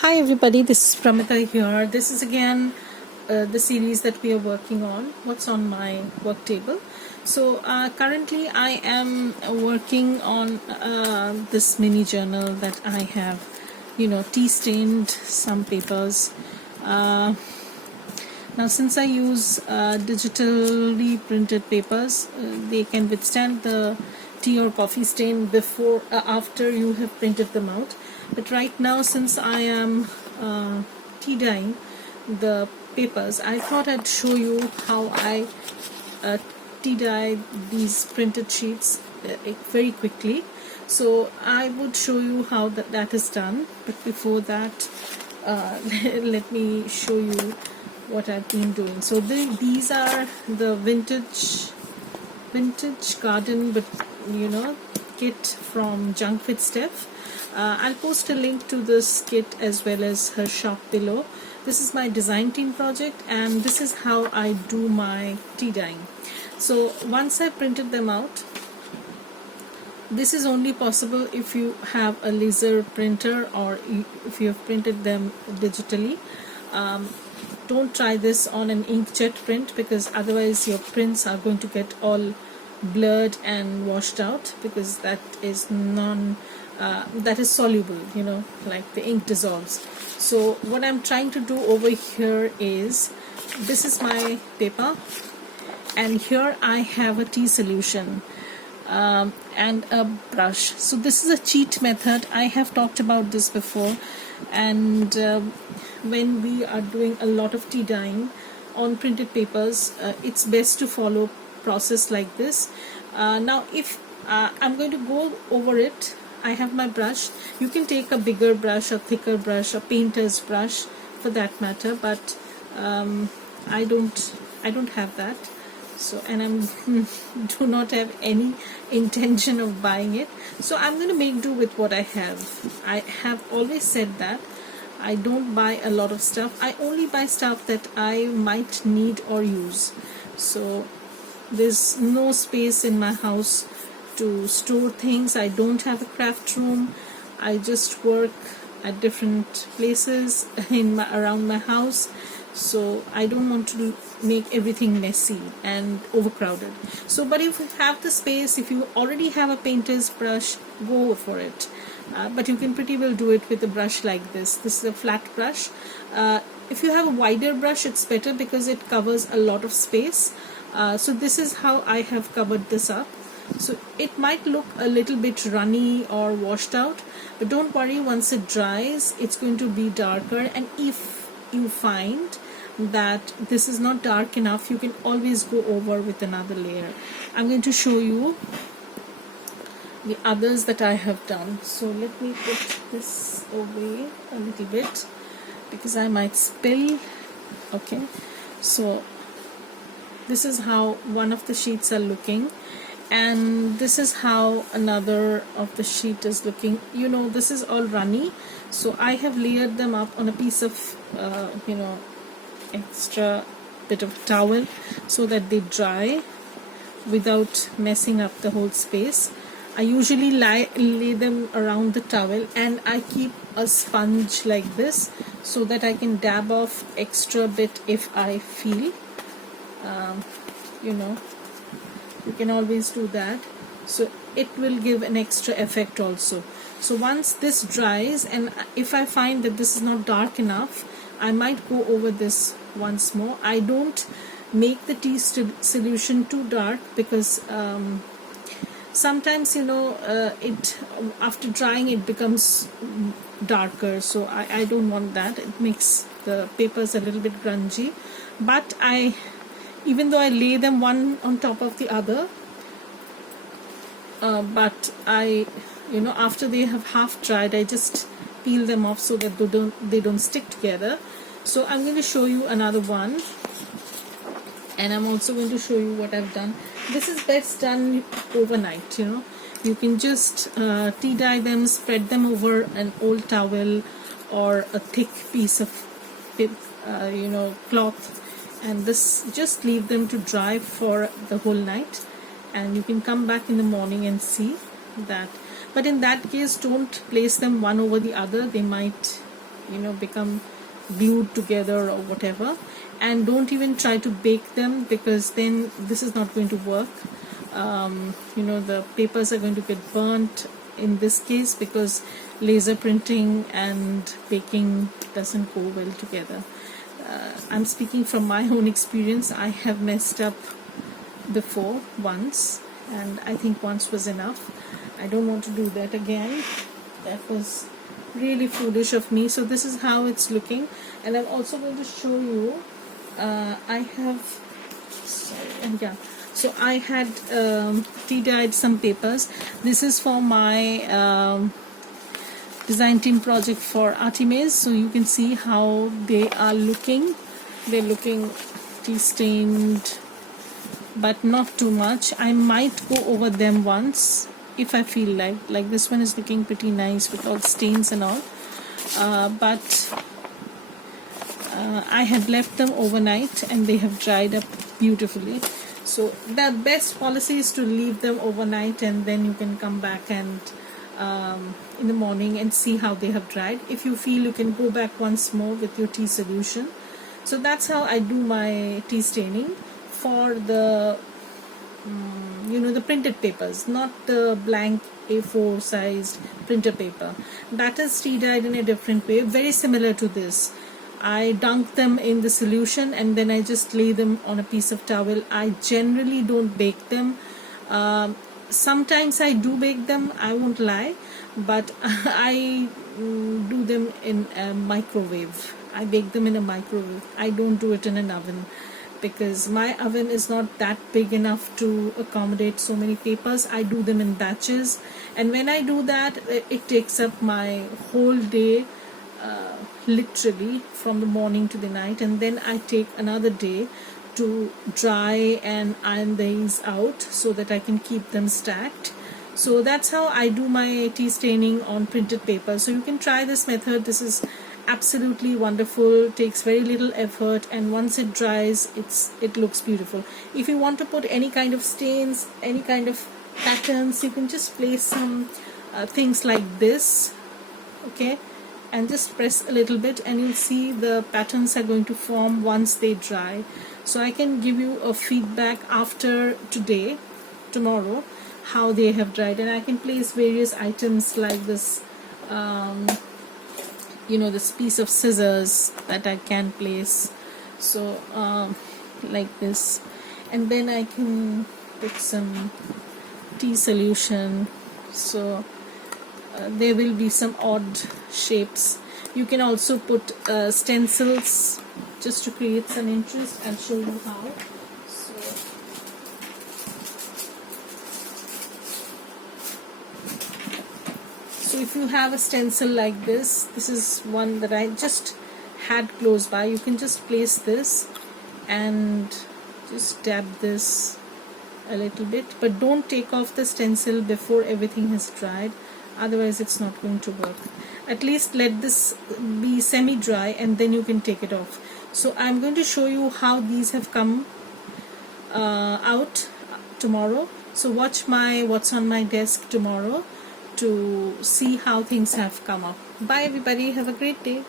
Hi everybody, this is Pramita here. This is again the series that we are working on, what's on my work table. So currently I am working on this mini journal that I have, tea stained some papers. Now since I use digitally printed papers, they can withstand the tea or coffee stain after you have printed them out. But right now, since I am tea dyeing the papers, I thought I'd show you how I tea dye these printed sheets very quickly. So I would show you how that is done. But before that, let me show you what I've been doing. So these are the vintage garden, but kit from Junk with Steph. I'll post a link to this kit as well as her shop below. This is my design team project, and this is how I do my tea dyeing. So once I printed them out, this is only possible if you have a laser printer or if you have printed them digitally. Don't try this on an inkjet print, because otherwise your prints are going to get all blurred and washed out, because that is soluble, like the ink dissolves. So what I'm trying to do over here is, this is my paper, and here I have a tea solution and a brush. So this is a cheat method. I have talked about this before, and when we are doing a lot of tea dyeing on printed papers, it's best to follow process like this. Now if I'm going to go over it, I have my brush. You can take a bigger brush, a thicker brush, a painter's brush for that matter, but I don't have that. So, and I'm do not have any intention of buying it. So I'm going to make do with what I have. I have always said that I don't buy a lot of stuff. I only buy stuff that I might need or use. So there's no space in my house to store things. I don't have a craft room. I just work at different places around my house. So I don't want to make everything messy and overcrowded. So, but if you have the space, if you already have a painter's brush, go for it. But you can pretty well do it with a brush like this. This is a flat brush. If you have a wider brush, it's better because it covers a lot of space. So this is how I have covered this up. So it might look a little bit runny or washed out, but don't worry, once it dries, it's going to be darker. And if you find that this is not dark enough, you can always go over with another layer. I'm going to show you the others that I have done. So let me put this away a little bit because I might spill. Okay, so this is how one of the sheets are looking, and this is how another of the sheet is looking. This is all runny, so I have layered them up on a piece of extra bit of towel so that they dry without messing up the whole space. I usually lay them around the towel, and I keep a sponge like this so that I can dab off extra bit if I feel. You can always do that, so it will give an extra effect also. So once this dries, and if I find that this is not dark enough, I might go over this once more. I don't make the tea solution too dark, because sometimes it after drying it becomes darker, so I don't want that. It makes the papers a little bit grungy. But even though I lay them one on top of the other, but after they have half dried, I just peel them off so that they don't stick together. So I'm going to show you another one, and I'm also going to show you what I've done. This is best done overnight. You can just tea dye them, spread them over an old towel or a thick piece of cloth, and just leave them to dry for the whole night, and you can come back in the morning and see that. But in that case, don't place them one over the other. They might become glued together or whatever. And don't even try to bake them, because then this is not going to work. The papers are going to get burnt in this case, because laser printing and baking doesn't go well together. I'm speaking from my own experience. I have messed up before once, and I think once was enough. I don't want to do that again. That was really foolish of me. So this is how it's looking, and I'm also going to show you. I had tea dyed some papers. This is for my design team project for Artimaze. So you can see how they are looking. They're looking tea stained, but not too much. I might go over them once if I feel like this one is looking pretty nice with all stains and all, but I had left them overnight and they have dried up beautifully. So the best policy is to leave them overnight, and then you can come back and in the morning and see how they have dried. If you feel, you can go back once more with your tea solution. So that's how I do my tea staining for the the printed papers, not the blank A4 sized printer paper. That is tea dyed in a different way, very similar to this. I dunk them in the solution and then I just lay them on a piece of towel. I generally don't bake them. Sometimes I do bake them, I won't lie, but I do them in a microwave. I bake them in a microwave. I don't do it in an oven, because my oven is not that big enough to accommodate so many papers. I do them in batches, and when I do that, it takes up my whole day, literally from the morning to the night, and then I take another day to dry and iron these out so that I can keep them stacked. So that's how I do my tea staining on printed paper. So you can try this method. This is absolutely wonderful, takes very little effort, and once it dries, it looks beautiful. If you want to put any kind of stains, any kind of patterns, you can just place some things like this, okay, and just press a little bit and you'll see the patterns are going to form once they dry. So I can give you a feedback after today, tomorrow, how they have dried, and I can place various items like this, this piece of scissors that I can place, so like this, and then I can put some tea solution. So there will be some odd shapes. You can also put stencils just to create some interest. I'll show you how. So if you have a stencil like this is one that I just had close by. You can just place this and just dab this a little bit, but don't take off the stencil before everything has dried, otherwise it's not going to work. At least let this be semi-dry and then you can take it off. So I'm going to show you how these have come out tomorrow. So watch my what's on my desk tomorrow to see how things have come up. Bye everybody, have a great day.